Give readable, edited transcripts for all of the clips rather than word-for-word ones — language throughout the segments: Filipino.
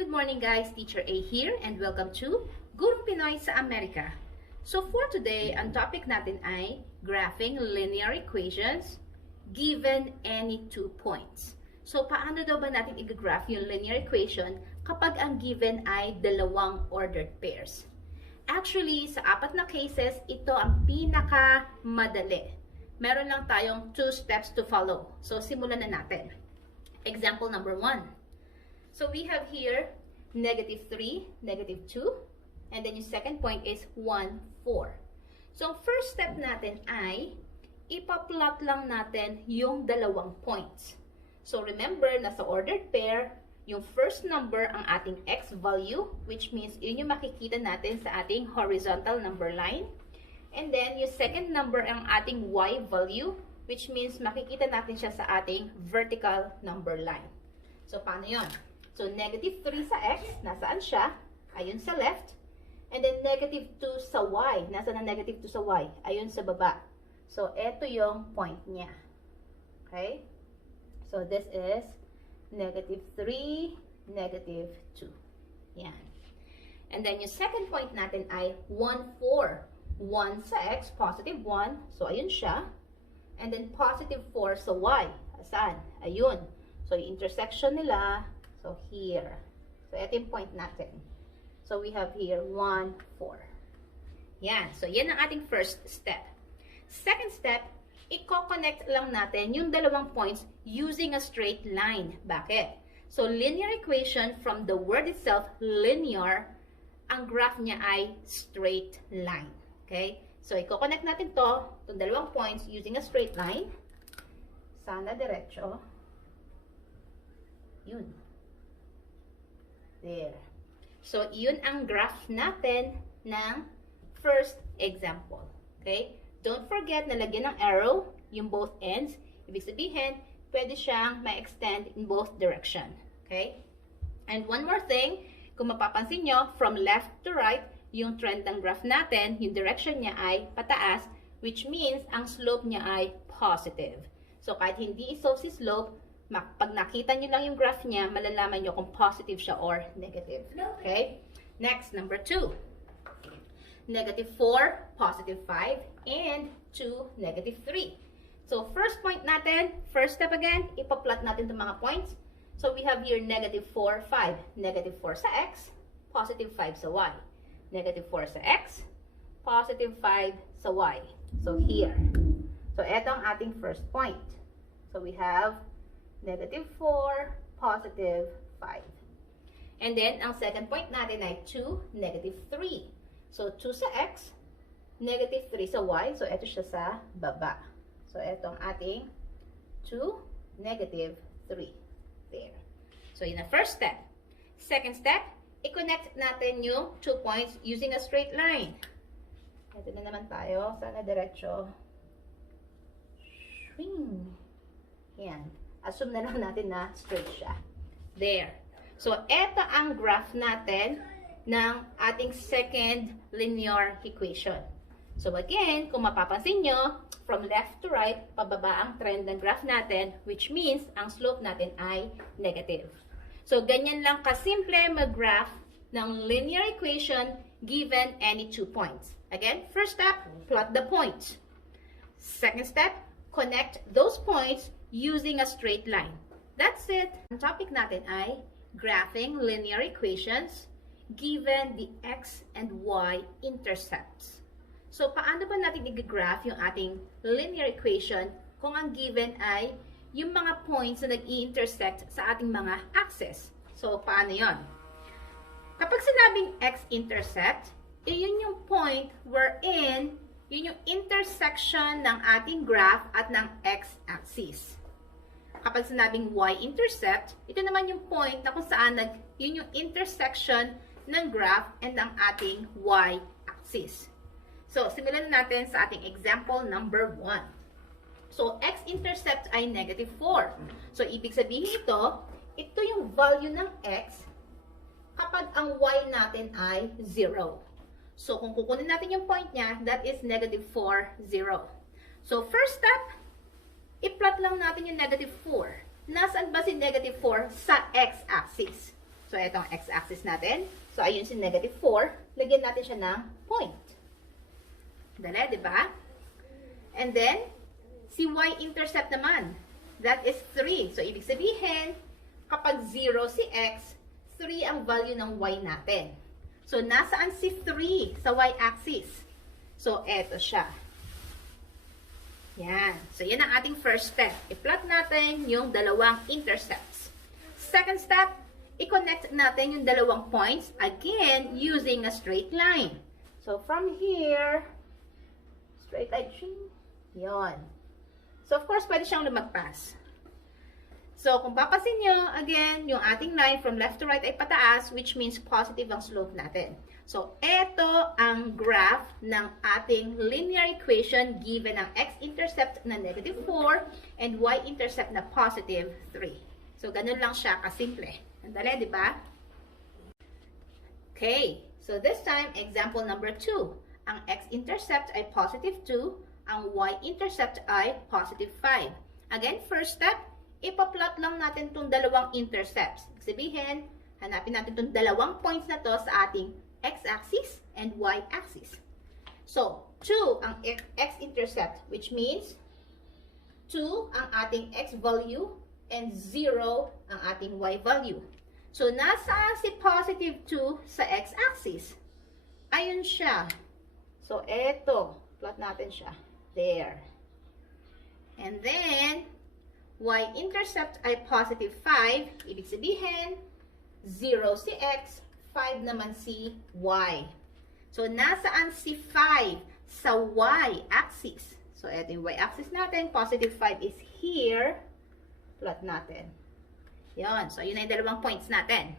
Good morning guys, Teacher A here and welcome to Gurong Pinoy sa Amerika. So for today, ang topic natin ay graphing linear equations given any 2 points. So paano daw ba natin i-graph yung linear equation kapag ang given ay dalawang ordered pairs? Actually, sa 4 na cases, ito ang pinaka-madali. Meron lang tayong 2 steps to follow. So simulan na natin. Example number 1. So we have here negative 3, negative 2, and then yung second point is 1, 4. So ang first step natin ay ipa-plot lang natin yung dalawang points. So remember, nasa ordered pair, yung first number ang ating x value, which means yun yung makikita natin sa ating horizontal number line. And then yung second number ang ating y value, which means makikita natin siya sa ating vertical number line. So paano yun? So, negative 3 sa x, nasaan siya? Ayun sa left. And then, negative 2 sa y. Nasaan ang negative 2 sa y? Ayun sa baba. So, eto yung point niya. Okay? So, this is negative 3, negative 2. Yan. And then, yung second point natin ay 1, 4. 1 sa x, positive 1. So, ayun siya. And then, positive 4 sa y. Saan? Ayun. So, yung intersection nila, so, here. So, ito yung point natin. So, we have here 1, 4. Yan. So, yan ang ating first step. Second step, i-connect lang natin yung dalawang points using a straight line. Bakit? So, linear equation from the word itself, linear, ang graph niya ay straight line. Okay? So, i-connect natin itong dalawang points using a straight line. Sana diretso. Yun. There. So, yun ang graph natin ng first example. Okay? Don't forget na lagyan ng arrow yung both ends. Ibig sabihin, pwede siyang ma-extend in both direction. Okay? And one more thing, kung mapapansin nyo, from left to right, yung trend ng graph natin, yung direction niya ay pataas, which means ang slope niya ay positive. So, kahit hindi iso si slope, pag nakita nyo lang yung graph niya, malalaman nyo kung positive siya or negative. Okay? Next, number 2. Negative 4, positive 5, and 2, negative 3. So, first point natin, first step again, ipa-plot natin itong mga points. So, we have here negative 4, 5. Negative 4 sa x, positive 5 sa y. Negative 4 sa x, positive 5 sa y. So, here. So, ito ang ating first point. So, we have negative 4, positive 5. And then, ang second point natin ay 2, negative 3. So, 2 sa x, negative 3 sa y. So, ito siya sa baba. So, ito ang ating 2, negative 3. There. So, yun ang first step. Second step, i-connect natin yung 2 points using a straight line. Ito na naman tayo. Sana diretso. Swing. Yan. Assume na lang natin na straight siya. There. So, eto ang graph natin ng ating second linear equation. So, again, kung mapapansin nyo, from left to right, pababa ang trend ng graph natin, which means ang slope natin ay negative. So, ganyan lang kasimple mag-graph ng linear equation given any 2 points. Again, first step, plot the points. Second step, connect those points using a straight line. That's it. Ang topic natin ay graphing linear equations given the x and y intercepts. So, paano ba natin i-graph yung ating linear equation kung ang given ay yung mga points na nag-i-intersect sa ating mga axes? So, paano yon? Kapag sinabing x-intercept, yun yung point wherein yun yung intersection ng ating graph at ng x-axis. Kapag sinabing y-intercept, ito naman yung point na kung saan yun yung intersection ng graph and ng ating y-axis. So, simulan natin sa ating example number 1. So, x-intercept ay negative 4. So, ibig sabihin ito yung value ng x kapag ang y natin ay 0. So, kung kukunin natin yung point niya, that is negative 4, 0. So, first step, i-plot lang natin yung negative 4. Nasaan ba si negative 4? Sa x-axis. So, ito ang x-axis natin. So, ayun si negative 4. Lagyan natin siya ng point. Dali, di ba? And then, si y-intercept naman. That is 3. So, ibig sabihin, kapag 0 si x, 3 ang value ng y natin. So, nasaan si 3 sa y-axis? So, eto siya. Yan. So, yan ang ating first step. I-plot natin yung dalawang intercepts. Second step, i-connect natin yung dalawang points, again, using a straight line. So, from here, straight line, yon. So, of course, pwede siyang lumagpas. So, kung papasin nyo, again, yung ating line from left to right ay pataas, which means positive ang slope natin. So, ito ang graph ng ating linear equation given ang x-intercept na negative 4 and y-intercept na positive 3. So, ganun lang siya kasimple. Andali, di ba? Okay. So, this time, example number 2. Ang x-intercept ay positive 2, ang y-intercept ay positive 5. Again, first step, ipa-plot lang natin itong dalawang intercepts. Sabihin, hanapin natin itong dalawang points na to sa ating x-axis and y-axis. So, 2 ang x-intercept, which means 2 ang ating x value and 0 ang ating y value. So, nasaan si positive 2 sa x-axis? Ayun siya. So, eto. Plot natin siya. There. And then, y-intercept ay positive 5. Ibig sabihin, 0 si x, 5 naman si y. So, nasaan si 5 sa y-axis? So, ito yung y-axis natin. Positive 5 is here. Plot natin. Yan. So, yun ay dalawang points natin.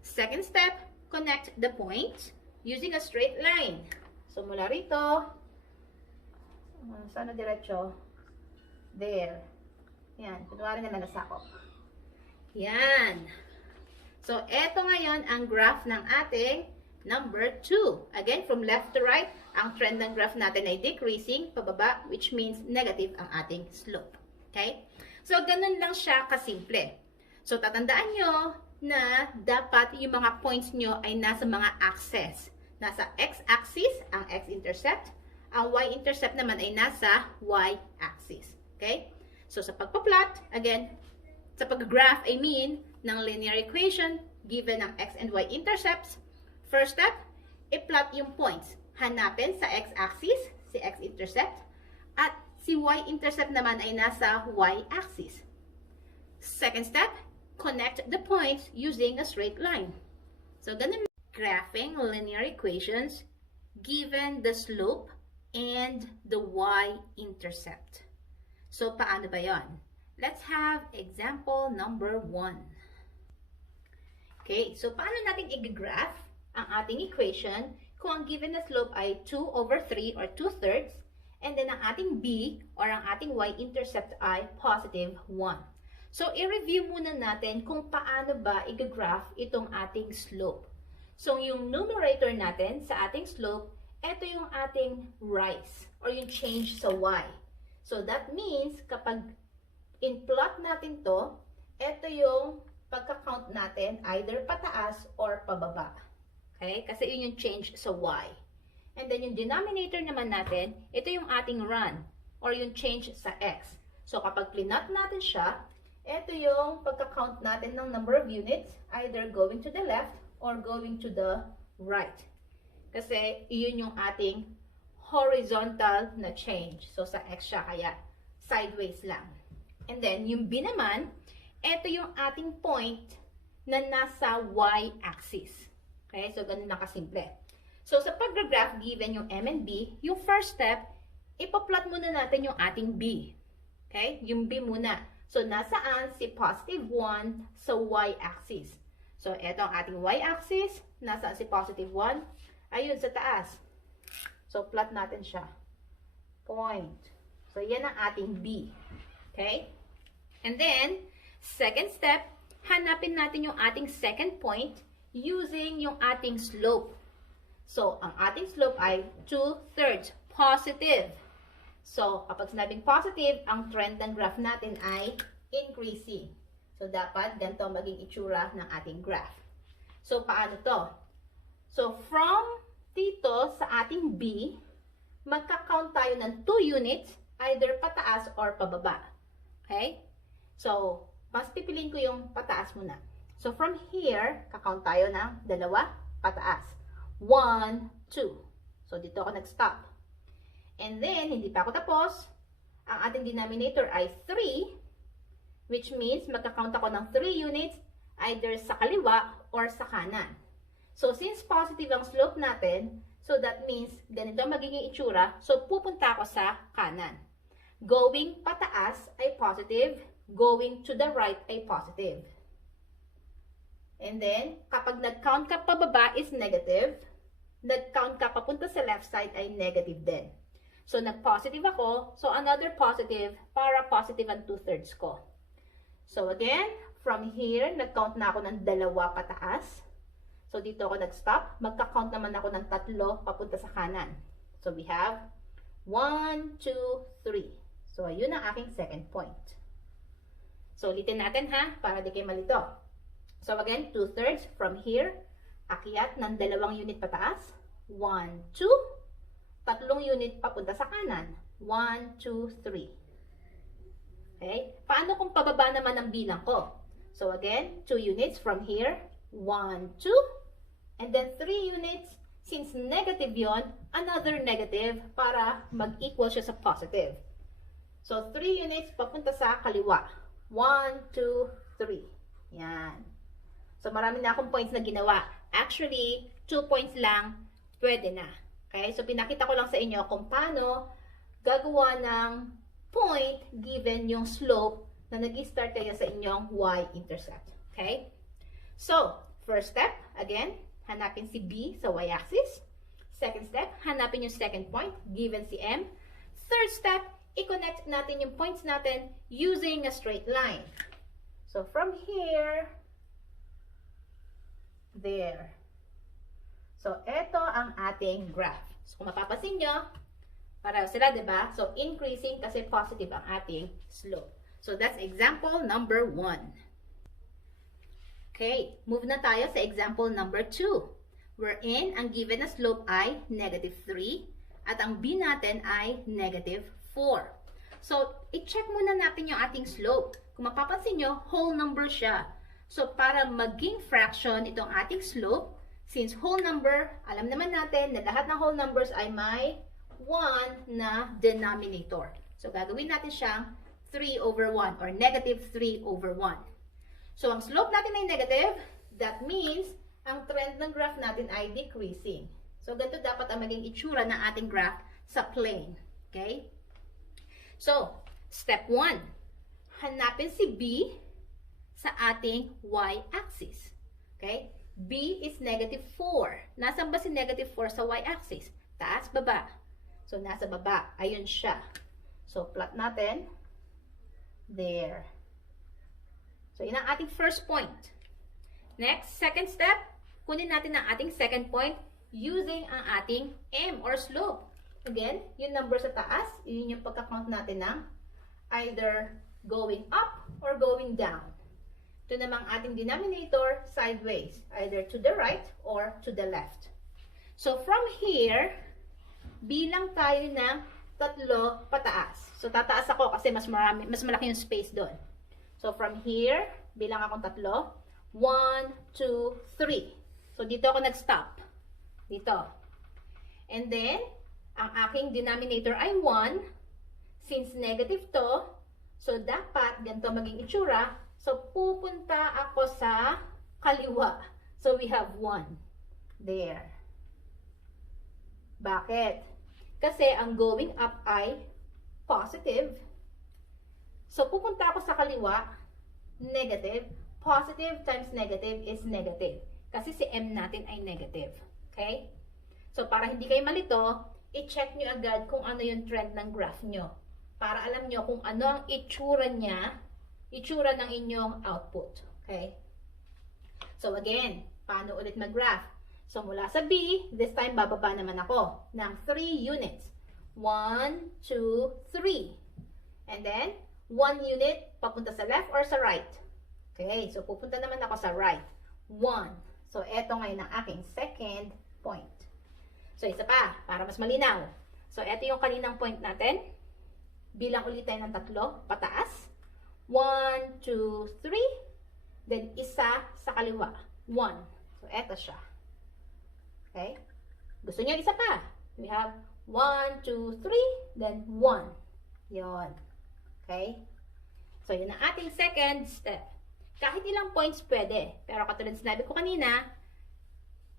Second step, connect the points using a straight line. So, mula rito, saan na diretso? There. Yan. Kunwari na nasakop. Yan. So, eto ngayon ang graph ng ating number 2. Again, from left to right, ang trend ng graph natin ay decreasing, pababa, which means negative ang ating slope. Okay? So, ganun lang siya kasimple. So, tatandaan nyo na dapat yung mga points nyo ay nasa mga axes. Nasa x-axis, ang x-intercept. Ang y-intercept naman ay nasa y-axis. Okay? So, sa pagpa-plot, again, sa pag-graph, I mean, ng linear equation, given ang x and y intercepts, first step, i-plot yung points. Hanapin sa x-axis, si x-intercept, at si y-intercept naman ay nasa y-axis. Second step, connect the points using a straight line. So, ganun graphing linear equations given the slope and the y-intercept. So, paano ba yon? Let's have example number 1. Okay, so paano natin i-graph ang ating equation kung ang given na slope ay 2/3 or 2/3 and then ang ating b or ang ating y-intercept ay positive 1. So, i-review muna natin kung paano ba i-graph itong ating slope. So, yung numerator natin sa ating slope, ito yung ating rise or yung change sa y. So, that means, kapag in-plot natin to, ito yung pagka-count natin either pataas or pababa. Okay? Kasi yun yung change sa y. And then, yung denominator naman natin, ito yung ating run or yung change sa x. So, kapag plinot natin siya, ito yung pagka-count natin ng number of units, either going to the left or going to the right. Kasi, yun yung ating horizontal na change. So, sa x siya, kaya sideways lang. And then, yung b naman, ito yung ating point na nasa y-axis. Okay? So, ganun lang kasimple. So, sa pag-graph, given yung m and b, yung first step, ipa-plot muna natin yung ating b. Okay? Yung b muna. So, nasaan si positive 1 sa y-axis. So, ito ang ating y-axis. Nasaan si positive 1? Ayun, sa taas. So, plot natin siya. Point. So, yan ang ating b. Okay? And then, second step, hanapin natin yung ating second point using yung ating slope. So, ang ating slope ay 2/3 positive. So, kapag sinabing positive, ang trend ng graph natin ay increasing. So, dapat ganito maging itsura ng ating graph. So, paano to? So, from dito sa ating B, magka-count tayo ng 2 units, either pataas or pababa. Okay? So, mas pipiliin ko yung pataas muna. So, from here, kakount tayo ng dalawa, pataas. 1, 2. So, dito ako nag-stop. And then, hindi pa ako tapos. Ang ating denominator ay 3, which means magka-count ako ng 3 units, either sa kaliwa or sa kanan. So, since positive ang slope natin, so that means ganito magiging itsura, so pupunta ako sa kanan. Going pataas ay positive, going to the right ay positive. And then, kapag nag-count ka pababa is negative, nag-count ka papunta sa left side ay negative din. So, nag-positive ako, so another positive para positive ang 2/3 ko. So, again, from here, nag-count na ako ng dalawa pataas. So, dito ako nag-stop. Magka-count naman ako ng 3 papunta sa kanan. So, we have 1, 2, 3. So, ayun ang aking second point. So, ulitin natin ha, para di kayo malito. So, again, 2/3 from here. Akyat ng 2 unit pataas. 1, 2. 3 unit papunta sa kanan. 1, 2, 3. Okay? Paano kung pababa naman ang bilang ko? So, again, 2 units from here. 1, 2. And then 3 units, since negative yon, another negative para mag-equal siya sa positive. So, 3 units papunta sa kaliwa. 1, 2, 3. Yan. So, marami na akong points na ginawa. Actually, 2 points lang, pwede na. Okay? So, pinakita ko lang sa inyo kung paano gagawa ng point given yung slope na nag-start kayo sa inyong y-intercept. Okay? So, first step, again, hanapin si B sa y-axis. Second step, hanapin yung second point, given si M. Third step, i-connect natin yung points natin using a straight line. So, from here, there. So, ito ang ating graph. So, kung mapapansin nyo, pareho sila, diba? So, increasing kasi positive ang ating slope. So, that's example number 1. Okay, move na tayo sa example number 2. Wherein, ang given na slope ay -3 at ang b natin ay -4. So, i-check muna natin yung ating slope. Kung mapapansin nyo, whole number siya. So, para maging fraction itong ating slope, since whole number, alam naman natin na lahat ng whole numbers ay may 1 na denominator. So, gagawin natin siyang 3/1 or -3/1. So, ang slope natin ay negative. That means, ang trend ng graph natin ay decreasing. So, ganito dapat ang maging itsura ng ating graph sa plane. Okay? So, step 1. Hanapin si B sa ating y-axis. Okay? B is -4. Nasaan ba si -4 sa y-axis? Taas, baba. So, nasa baba. Ayun siya. So, plot natin. There. So, yun ang ating first point. Next, second step, kunin natin ang ating second point using ang ating M or slope. Again, yung number sa taas, yun yung pagka-count natin ng either going up or going down. Ito namang ating denominator, sideways, either to the right or to the left. So, from here, bilang tayo ng 3 pataas. So, tataas ako kasi mas malaki yung space doon. So, from here, bilang akong 3. 1, 2, 3. So, dito ako nag-stop. Dito. And then, ang aking denominator ay 1. Since negative to, so dapat ganito maging itsura. So, pupunta ako sa kaliwa. So, we have 1. There. Bakit? Kasi ang going up ay positive. So, pupunta ako sa kaliwa, negative. Positive times negative is negative. Kasi si M natin ay negative. Okay? So, para hindi kayo malito, i-check nyo agad kung ano yung trend ng graph nyo. Para alam nyo kung ano ang itsura niya, itsura ng inyong output. Okay? So, again, paano ulit mag-graph? So, mula sa B, this time bababa naman ako ng 3 units. 1, 2, 3. And then, 1 unit papunta sa left or sa right. Okay, so pupunta naman ako sa right. 1. So, eto ngayon ang aking second point. So, isa pa, para mas malinaw. So, eto yung kaninang point natin. Bilang ulit tayo ng 3, pataas. 1, 2, 3. Then, isa sa kaliwa. 1. So, eto siya. Okay? Gusto niyo isa pa? We have 1, 2, 3. Then, 1. Yon. Okay? So, yun ang ating second step. Kahit ilang points pwede. Pero katulad sinabi ko kanina,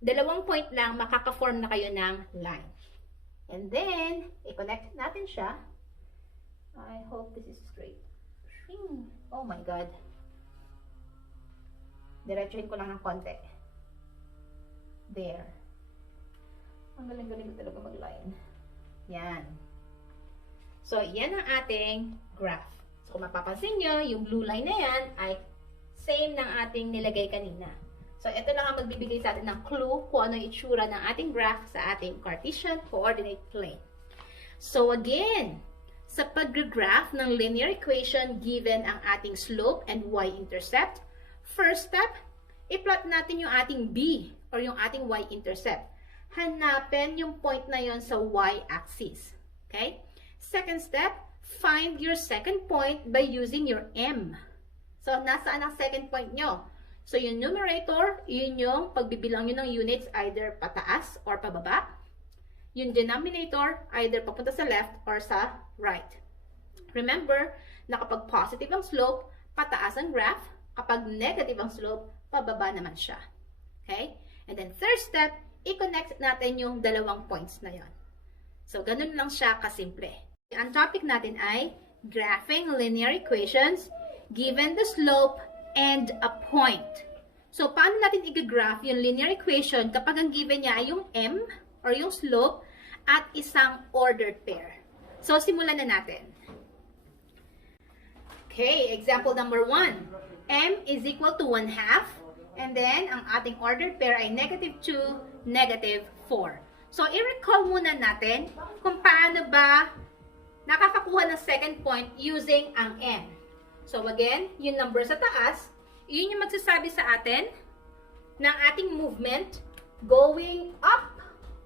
2 point lang, makaka-form na kayo ng line. And then, i-connect natin siya. I hope this is straight. Oh my God. Diretsuhin ko lang ng konti. There. Ang galing-galing ko talaga mag-line. Yan. So, yan ang ating graph. So, kung mapapansin nyo, yung blue line na yan ay same ng ating nilagay kanina. So, ito lang ang magbibigay sa atin ng clue kung ano yung itsura ng ating graph sa ating Cartesian coordinate plane. So, again, sa pag-graph ng linear equation given ang ating slope and y-intercept, first step, i-plot natin yung ating b or yung ating y-intercept. Hanapin yung point na yon sa y-axis. Okay? Second step, find your second point by using your m. So, nasaan ang second point nyo? So, yung numerator, yun yung pagbibilang nyo ng units either pataas or pababa. Yung denominator, either papunta sa left or sa right. Remember, na kapag positive ang slope, pataas ang graph. Kapag negative ang slope, pababa naman siya. Okay? And then, third step, i-connect natin yung 2 points na yon. So, ganun lang siya kasimple. Ang topic natin ay graphing linear equations given the slope and a point. So, paano natin i-graph yung linear equation kapag ang given niya ay yung m or yung slope at isang ordered pair? So, simulan na natin. Okay, example number 1. M is equal to 1/2 and then ang ating ordered pair ay -2, -4. So, i-recall muna natin kung paano ba nakakakuha ng second point using ang m. So, again, yung number sa taas, yun yung magsasabi sa atin ng ating movement going up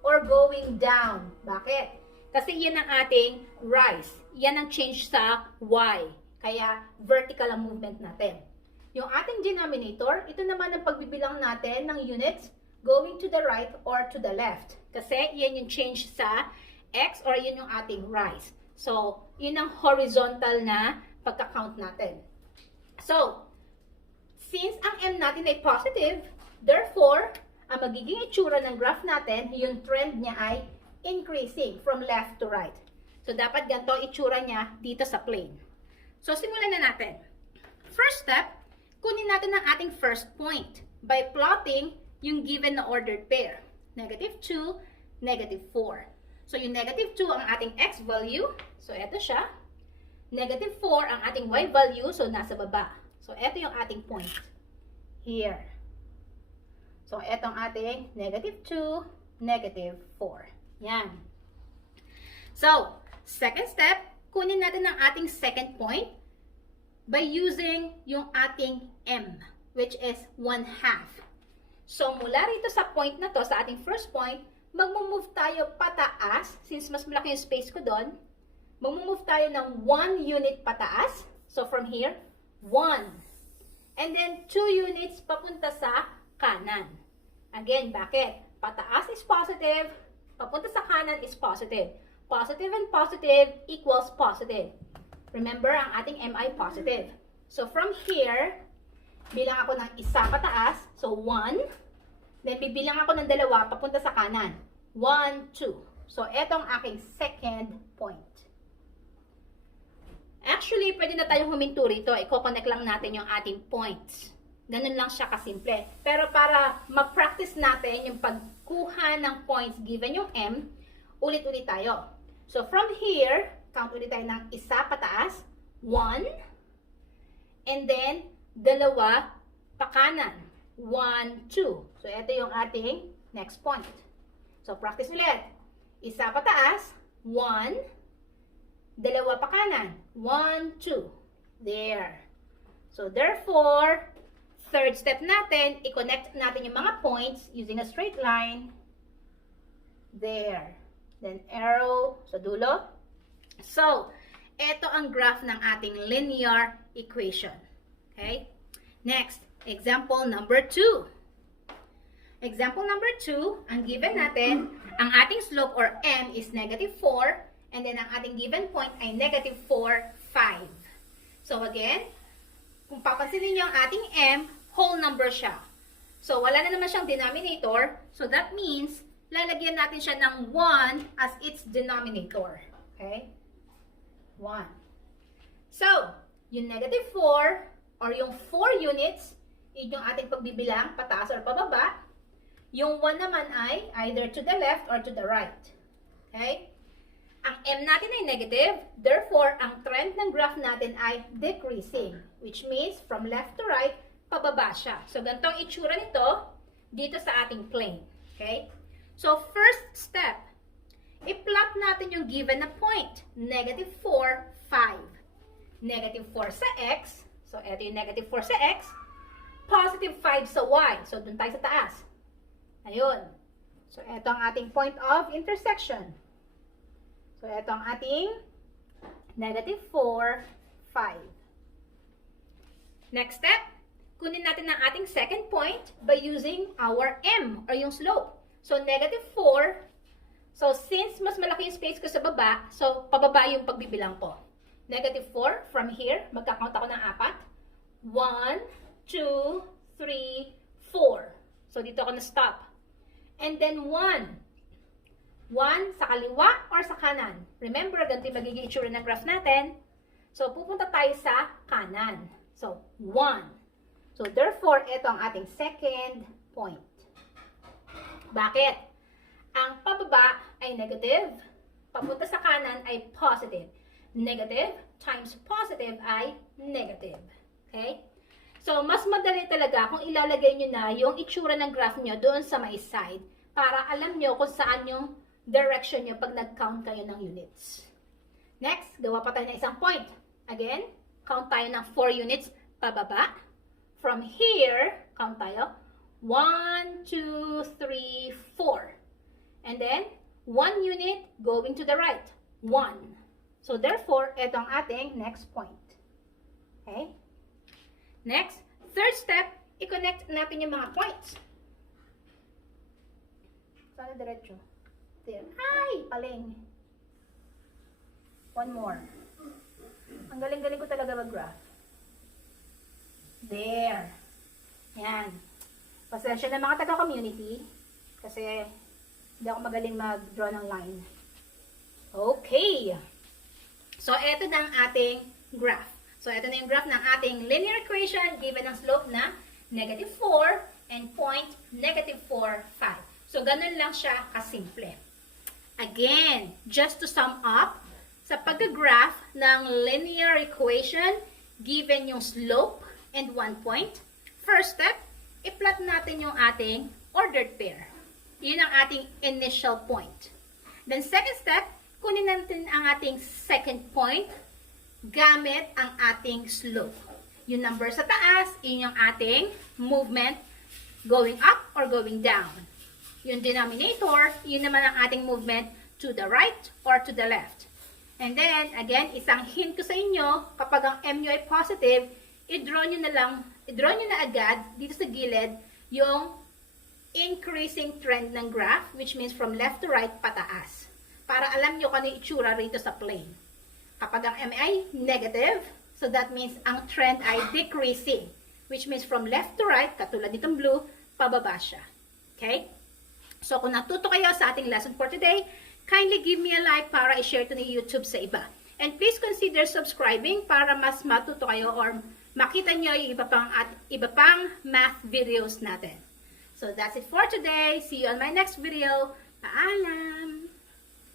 or going down. Bakit? Kasi yan ang ating rise. Yan ang change sa y. Kaya, vertical ang movement natin. Yung ating denominator, ito naman ang pagbibilang natin ng units going to the right or to the left. Kasi, yan yung change sa x or yun yung ating rise. So, yun ang horizontal na pagka-count natin. So, since ang m natin ay positive, therefore, ang magiging itsura ng graph natin, yung trend niya ay increasing from left to right. So, dapat ganito itsura niya dito sa plane. So, simulan na natin. First step, kunin natin ang ating first point by plotting yung given na ordered pair. -2, -4. So, yung -2 ang ating x value. So, eto siya. -4 ang ating y value. So, nasa baba. So, eto yung ating point. Here. So, eto ang ating -2, -4. Yan. So, second step, kunin natin ang ating second point by using yung ating m, which is 1/2. So, mula rito sa point na to, sa ating first point, magmumove tayo pataas, since mas malaki yung space ko doon, magmumove tayo ng 1 unit pataas. So, from here, 1. And then, 2 units papunta sa kanan. Again, bakit? Pataas is positive, papunta sa kanan is positive. Positive and positive equals positive. Remember, ang ating MI positive. So, from here, bilang ako ng isa pataas. So, 1. Then, bibilang ako ng 2 papunta sa kanan. 1, 2. So, etong aking second point. Actually, pwede na tayong huminto rito. I-connect lang natin yung ating points. Ganun lang siya kasimple. Pero para mag-practice natin yung pagkuha ng points given yung M, ulit-ulit tayo. So, from here, count ulit tayo ng isa pataas. 1. And then, 2 pa kanan. 1, 2. So, ito yung ating next point. So, practice ulit. Isa pataas. 1. 2 pa kanan. 1, 2. There. So, therefore, Third step natin, i-connect natin yung mga points using a straight line. There. Then arrow sa dulo. So, ito ang graph ng ating linear equation. Okay? Next, example number 2. Example number 2, ang given natin, ang ating slope or m is negative 4, and then ang ating given point ay negative 4, 5. So again, kung papansinin niyo ang ating m, whole number siya. So wala na naman siyang denominator, so that means, lalagyan natin siya ng 1 as its denominator. Okay? 1. So, yung negative 4, or yung 4 units, yun yung ating pagbibilang, pataas or pababa. Yung 1 naman ay either to the left or to the right. Okay? Ang m natin ay negative, therefore, ang trend ng graph natin ay decreasing, which means from left to right, pababa siya. So, ganito ang itsura nito dito sa ating plane. Okay? So, first step, i-plot natin yung given na point, negative 4, 5. Negative 4 sa x, so ito yung negative 4 sa x, positive 5 sa y. So, dun tayo sa taas. Ayun. So, ito ang ating point of intersection. So, ito ang ating negative 4, 5. Next step, kunin natin ang ating second point by using our m or yung slope. So, negative 4. So, since mas malaki yung space ko sa baba, so, pababa yung pagbibilang ko. Negative 4, from here, magkakount ako ng 4. 1, 2, 3, 4. So, dito ako na-stop. And then 1. 1 sa kaliwa or sa kanan. Remember, ganito yung magiging itsura ng graph natin. So, pupunta tayo sa kanan. So, 1. So, therefore, ito ang ating second point. Bakit? Ang pababa ay negative, papunta sa kanan ay positive. Negative times positive ay negative. Okay? So, mas madali talaga kung ilalagay nyo na yung itsura ng graph nyo doon sa may side para alam nyo kung saan yung direction nyo pag nag-count kayo ng units. Next, gawa pa tayo ng isang point. Again, count tayo ng 4 units pababa. From here, count tayo. 1, 2, 3, 4. And then, 1 unit going to the right. 1. So, therefore, ito ang ating next point. Okay? Next, third step, i-connect natin yung mga points. Sana diretso. There. Ay! Paling. One more. Ang galing-galing ko talaga mag-graph. There. Yan. Pasensya na mga taga-community kasi hindi ako magaling mag-draw ng line. Okay. So, ito na ang ating graph. So, ito na yung graph ng ating linear equation given ang slope na negative 4 and point negative 4, 5. So, ganun lang siya kasimple. Again, just to sum up, sa pag-graph ng linear equation, given yung slope and 1 point, first step, i-plot natin yung ating ordered pair. Yun ang ating initial point. Then, second step, kunin natin ang ating second point gamit ang ating slope. Yung number sa taas, yun yung ating movement going up or going down. Yung denominator, yun naman ang ating movement to the right or to the left. And then, again, isang hint ko sa inyo, kapag ang m nyo ay positive, i-draw nyo na agad dito sa gilid yung increasing trend ng graph, which means from left to right, pataas. Para alam nyo kung ano yung itsura rito sa plane. Kapag ang m ay negative, so that means ang trend ay decreasing, which means from left to right, katulad nitong blue, pababa siya. Okay? So, kung natuto kayo sa ating lesson for today, kindly give me a like para i-share to ni YouTube sa iba. And please consider subscribing para mas matuto kayo or makita nyo yung iba pang math videos natin. So, that's it for today. See you on my next video. Paalam!